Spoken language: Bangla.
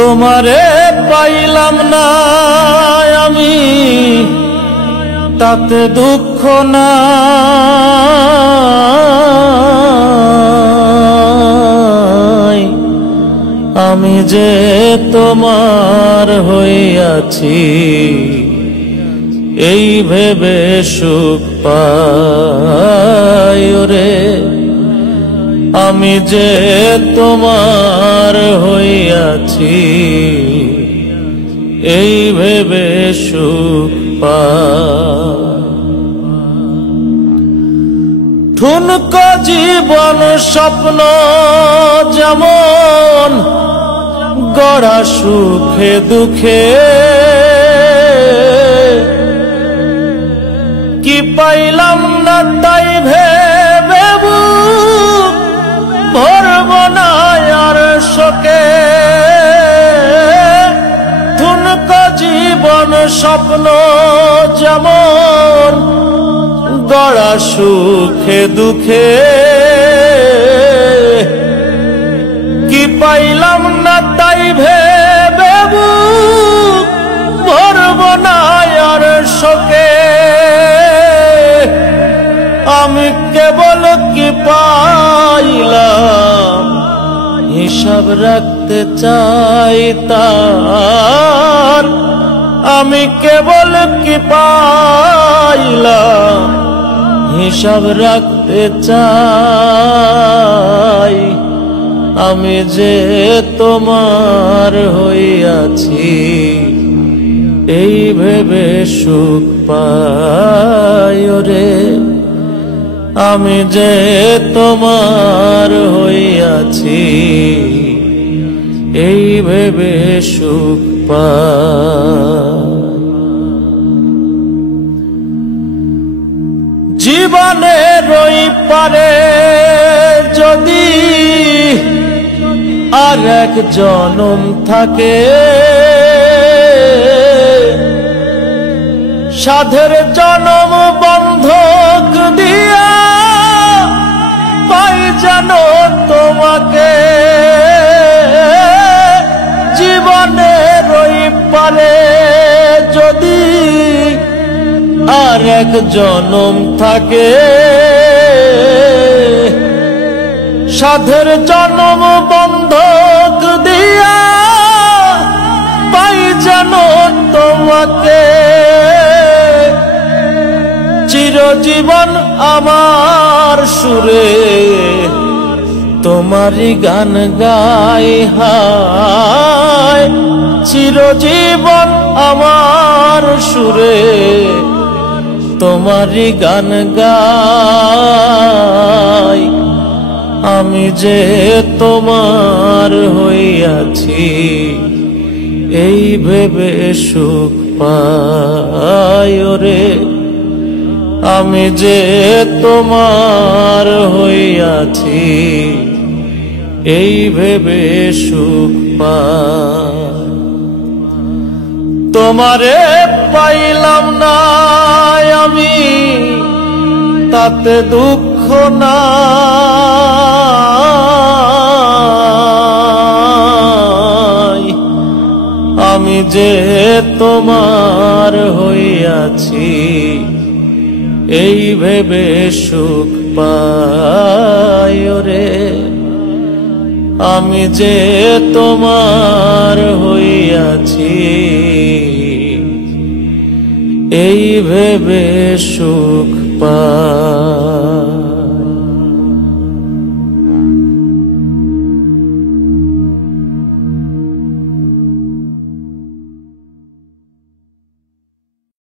তোমারে পাইলাম না আমি তাতে দুঃখ নাই, আমি যে তোমার হইয়াছি এই ভেবে সুখ পাই রে। আমি যে তোমার হইয়াছি এই ভেবে সুখ পাই। ঠুনকো জীবন স্বপ্ন যেমন গড়া সুখে দুঃখে, কি পাইলাম না তাই ভেবে বুক ভরব না আর শোকে। ঠুনকো জীবন স্বপ্ন যেমন গড়া সুখে দুঃখে, কি পাইলাম না তাই ভেবে বুক ভরব না আর শোকে। আমি কেবল কি পাইলাম হিসাব রাখতে চাই তার, আমি কেবল কি পাইলাম হিসাব রাখতে চাই। আমি যে তোমার হইয়াছি এই ভেবে সুখ পাই রে। আমি যে তোমার হইয়াছি এই ভেবে সুখ পাই। জীবনের ওই পারে যদি আর এক জনম থাকে, সাধের জনম বন্ধক দিয়া পাই জানো তোমাকে। জীবনের ওই পারে যদি আর এক জনম থাকে, সাধের জনম বন্ধক দিয়া পাই জানো তোমাকে। চিরজীবন আমার সুরে তোমারই গান গাই হায়, চিরজীবন আমার সুরে তোমারই গান গাই। আমি যে তোমার হইয়াছি এই ভেবে সুখ পাই রে। আমি যে তোমার হইয়াছি এই ভেবে সুখ পাই। তোমারে পাইলাম না আমি তাতে দুঃখ নাই, আমি যে তোমার হইয়াছি এই ভেবে সুখ পাই রে। আমি যে তোমার হইয়াছি এই ভেবে সুখ পাই।